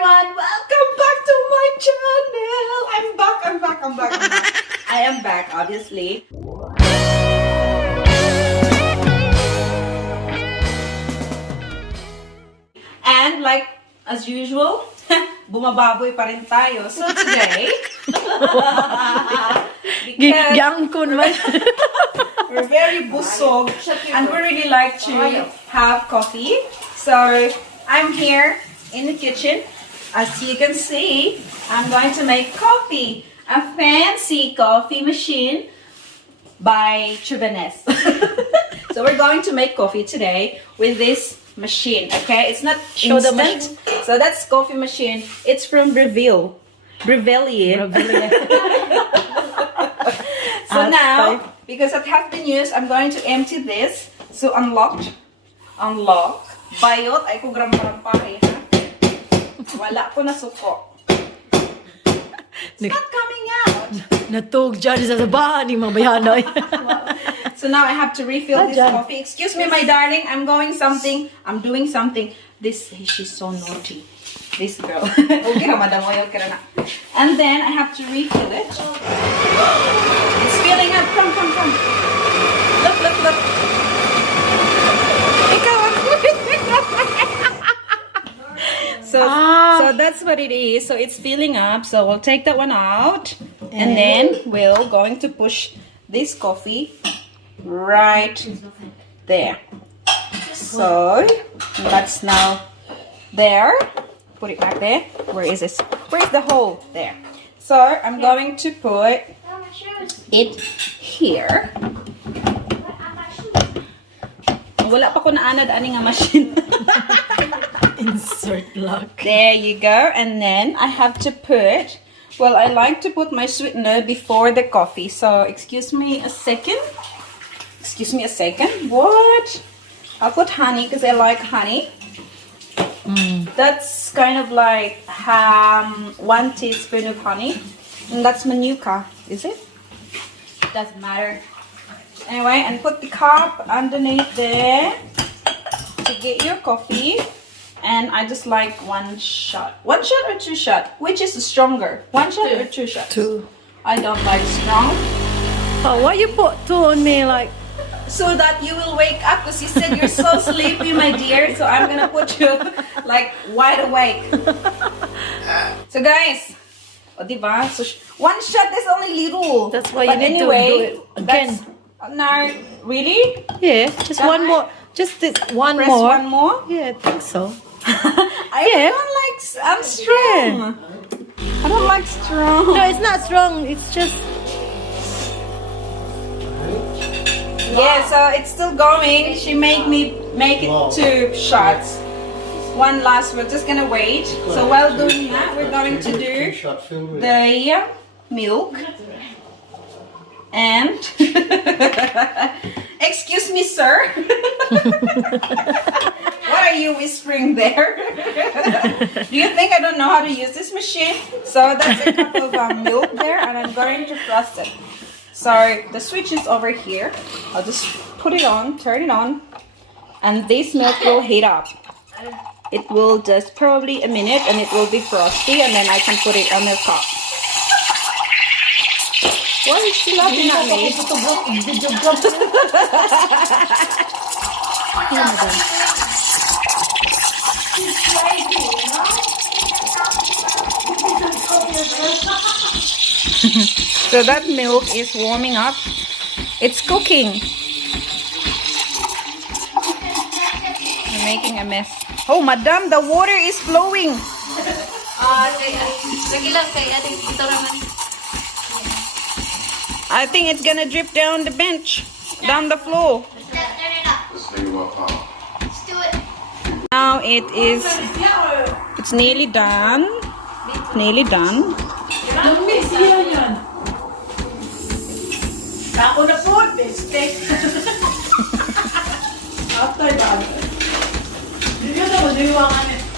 everyone, welcome back to my channel. I'm back. I am back, obviously. And like as usual, bumababoy pa rin tayo. So today, because we're very busog and we really like to have coffee. So I'm here in the kitchen. As you can see, I'm going to make coffee. A fancy coffee machine by Chubanes. So we're going to make coffee today with this machine, okay? It's not instant. So that's coffee machine. It's from Breville. So now, because it has been used, I'm going to empty this. So unlock. Bayot ay ko gram-grampahe, ha? Wala ko na suko. It's not coming out. Natug dyan sa bahan ni mga bayanoy. So now I have to refill this coffee. Excuse me, my darling. I'm doing something. She's so naughty. This girl. Okay, madam, oil ka na. And then I have to refill it. It's filling up. Come. Look. So that's what it is. So it's filling up. So we'll take that one out. And then we're going to push this coffee right there. So that's now there. Put it back there. Where is this? Where's the hole? There. So I'm going to put it here. Wala pa ko naanad ani nga machine. Insert lock. There you go. And then I have to put, well, I like to put my sweetener before the coffee. So excuse me a second. What? I'll put honey because I like honey. That's kind of like 1 teaspoon of honey. And that's manuka, is it? Doesn't matter. Anyway, and put the cup underneath there to get your coffee. And I just like 1 shot. 1 shot or 2 shot? Which is stronger? 1 shot or 2 shots? 2. I don't like strong. Oh, why you put 2 on me like? So that you will wake up, because you said you're so sleepy, my dear. So I'm gonna put you like wide awake. So guys, diba? So 1 shot is only little. That's why you need to do it again. No, really? Yeah, just one more. Just this one Press more. one more? Yeah, I think so. I'm strong. I don't like strong. No, it's not strong. It's just. Yeah, so it's still going. She made me make it 2 shots. One last. We're just gonna wait. So while doing that, we're going to do the milk. And excuse me, sir. What are you whispering there? Do you think I don't know how to use this machine? So that's a cup of milk there, and I'm going to frost it. So the switch is over here. I'll just put it on, turn it on, and this milk will heat up. It will just probably a minute, and it will be frosty, and then I can put it on the cup. Why is she laughing at me? So that milk is warming up. It's cooking. I'm making a mess. Oh, madam, the water is flowing. I think it's gonna drip down the bench, down the floor. Now it's nearly done. Nearly done.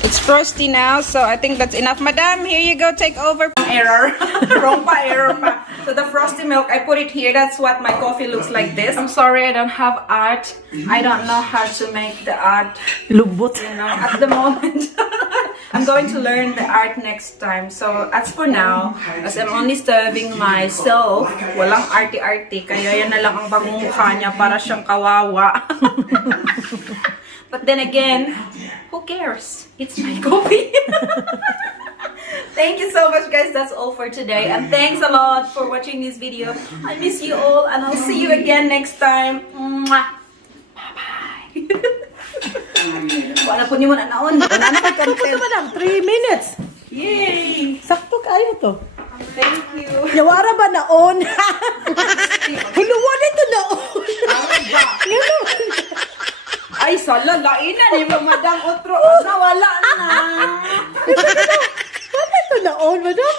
It's frosty now, so I think that's enough. Madam, here you go, take over. Error. Wrong pa, error pa. So the frosty milk, I put it here. That's what my coffee looks like this. I'm sorry, I don't have art. I don't know how to make the art, Lubot. you know, at the moment. I'm going to learn the art next time. So, as for now, as I'm only serving myself, walang arte-arte, kaya yan na lang ang pangmumukha niya para siyang kawawa. But then again, who cares? It's my coffee. Thank you so much, guys. That's all for today. And thanks a lot for watching this video. I miss you all, and I'll see you again next time. Mwah. Bye-bye. Wala po niyo muna naon. Wala na kay content. Madam, 3 minutes. Yay! Sakto kayo to. Thank you. Yawara ba naon? Huluwa nito naon. Ay, sala, lain na ni Madam Otro. Nawala na. Ano ito naon, madam?